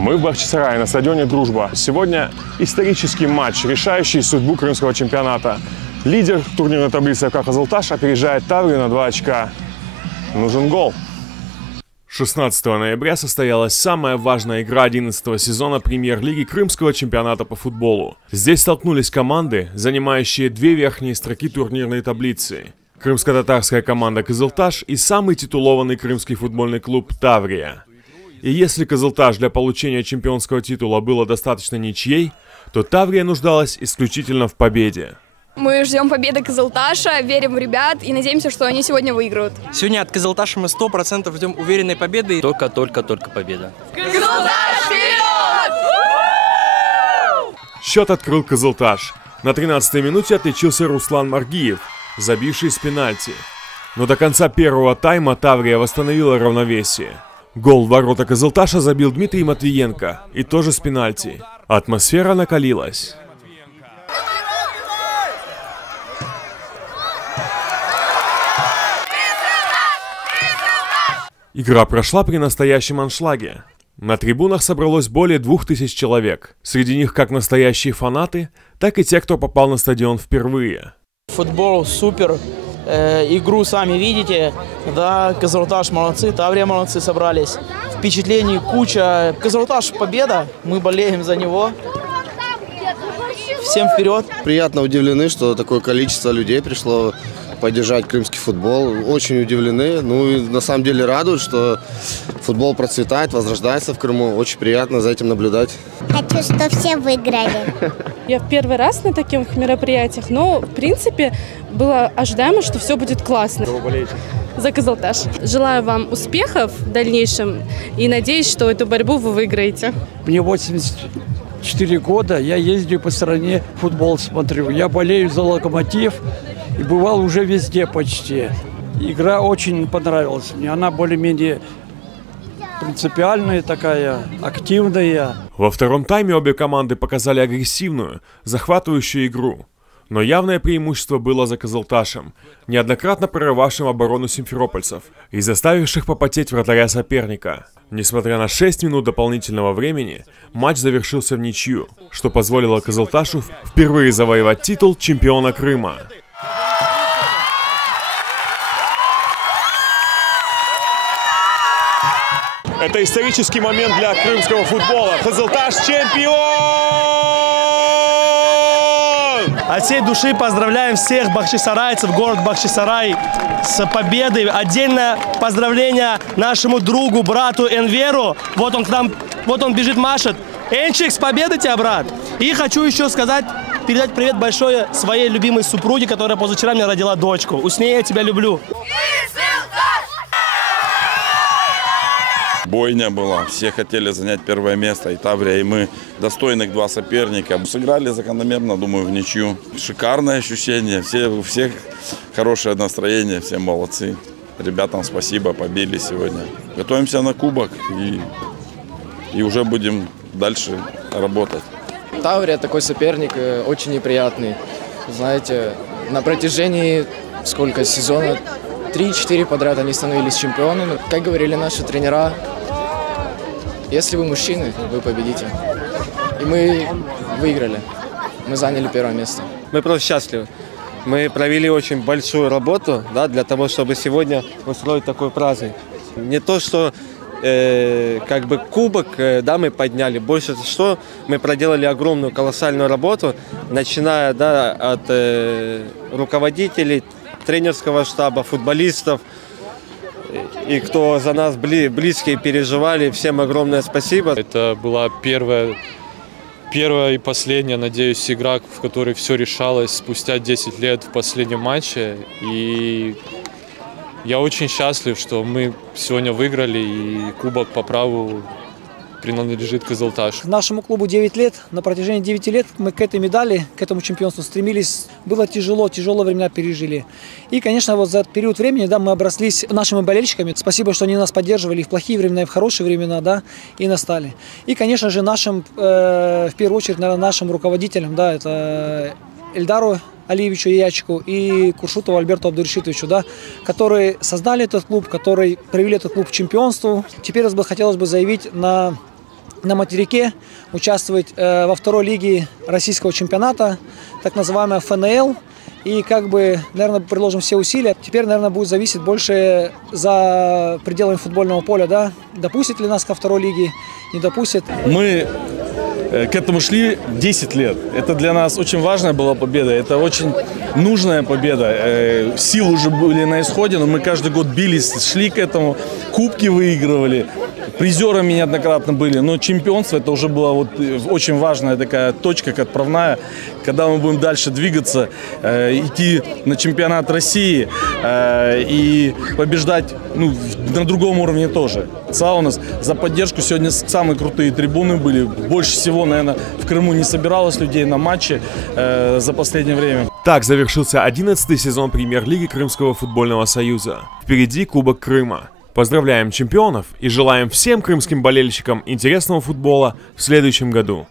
Мы в Бахчисарае на стадионе «Дружба». Сегодня исторический матч, решающий судьбу крымского чемпионата. Лидер турнирной таблицы ФК «Кызылташ» опережает Таврию на 2 очка. Нужен гол. 16 ноября состоялась самая важная игра 11-го сезона премьер-лиги крымского чемпионата по футболу. Здесь столкнулись команды, занимающие 2 верхние строки турнирной таблицы. Крымско-татарская команда «Кызылташ» и самый титулованный крымский футбольный клуб «Таврия». И если «Кызылташ» для получения чемпионского титула было достаточно ничьей, то «Таврия» нуждалась исключительно в победе. Мы ждем победы Кызылташа, верим в ребят и надеемся, что они сегодня выиграют. Сегодня от Кызылташа мы 100% ждем уверенной победы. Только победа. Кызылташ вперед! Счет открыл «Кызылташ». На 13-й минуте отличился Руслан Маргиев, забивший с пенальти. Но до конца первого тайма «Таврия» восстановила равновесие. Гол в ворота «Кызылташа» забил Дмитрий Матвиенко, и тоже с пенальти. Атмосфера накалилась. Игра прошла при настоящем аншлаге. На трибунах собралось более 2000 человек. Среди них как настоящие фанаты, так и те, кто попал на стадион впервые. Футбол супер. Игру сами видите. Да, Кызылташ молодцы, Таврия молодцы собрались. Впечатлений куча. Кызылташ победа. Мы болеем за него. Всем вперед. Приятно удивлены, что такое количество людей пришло поддержать крымский футбол. Очень удивлены. Ну и на самом деле радует, что футбол процветает, возрождается в Крыму. Очень приятно за этим наблюдать. Хочу, что все выиграли. Я первый раз на таких мероприятиях, но в принципе было ожидаемо, что все будет классно. За Кызылташ. Желаю вам успехов в дальнейшем и надеюсь, что эту борьбу вы выиграете. Мне 84 года, я ездил по стране, футбол смотрю. Я болею за «Локомотив» и бывал уже везде почти. Игра очень понравилась мне. Она более-менее принципиальная такая, активная. Во втором тайме обе команды показали агрессивную, захватывающую игру. Но явное преимущество было за «Кызылташем», неоднократно прорывавшим оборону симферопольцев и заставивших попотеть вратаря соперника. Несмотря на 6 минут дополнительного времени, матч завершился в ничью, что позволило «Кызылташу» впервые завоевать титул чемпиона Крыма. Это исторический момент для крымского футбола. «Кызылташ» чемпион! От всей души поздравляем всех бахчисарайцев, город Бахчисарай с победой. Отдельное поздравление нашему другу, брату Энверу. Вот он к нам, вот он бежит, машет. Энчик, с победой тебя, брат! И хочу еще сказать, передать привет большой своей любимой супруге, которая позавчера мне родила дочку. Усни, я тебя люблю. Бойня была, все хотели занять первое место, и Таврия, и мы. Достойных 2 соперника. Сыграли закономерно, думаю, в ничью. Шикарное ощущение, у всех хорошее настроение, все молодцы. Ребятам спасибо, побили сегодня. Готовимся на кубок и уже будем дальше работать. Таврия такой соперник, очень неприятный. Знаете, на протяжении сколько сезона? 3-4 подряд они становились чемпионами. Как говорили наши тренера, если вы мужчины, вы победите. И мы выиграли. Мы заняли первое место. Мы просто счастливы. Мы провели очень большую работу, да, для того, чтобы сегодня устроить такой праздник. Не то, что как бы кубок, да, мы подняли, больше что мы проделали огромную колоссальную работу, начиная, да, от руководителей, тренерского штаба, футболистов и кто за нас близкие переживали. Всем огромное спасибо. Это была первая и последняя, надеюсь, игра, в которой все решалось спустя 10 лет в последнем матче. И я очень счастлив, что мы сегодня выиграли, и кубок по праву принадлежит Кызылташу. Нашему клубу 9 лет. На протяжении 9 лет мы к этой медали, к этому чемпионству стремились. Было тяжело, тяжелые времена пережили. И, конечно, вот за период времени, да, мы оброслись нашими болельщиками. Спасибо, что они нас поддерживали и в плохие времена, и в хорошие времена, да, и настали. И, конечно же, нашим, в первую очередь, наверное, нашим руководителям, да, это Эльдару Алиевичу Ячку и Куршутову Альберту Абдуришитовичу, да, которые создали этот клуб, которые привели этот клуб к чемпионству. Теперь хотелось бы заявить на на материке, участвовать во второй лиге российского чемпионата, так называемая ФНЛ. И наверное, приложим все усилия. Теперь, наверное, будет зависеть больше за пределами футбольного поля, да? Допустит ли нас ко второй лиге, не допустит. Мы к этому шли 10 лет. Это для нас очень важная была победа. Это очень нужная победа. Силы уже были на исходе, но мы каждый год бились, шли к этому. Кубки выигрывали. Призерами неоднократно были. Но чемпионство это уже была очень важная такая точка, отправная. Когда мы будем дальше двигаться, идти на чемпионат России и побеждать на другом уровне тоже. Слава нас за поддержку. Сегодня самые крутые трибуны были. Больше всего, наверное, в Крыму не собиралось людей на матче за последнее время. Так завершился 11-й сезон премьер-лиги Крымского футбольного союза. Впереди Кубок Крыма. Поздравляем чемпионов и желаем всем крымским болельщикам интересного футбола в следующем году.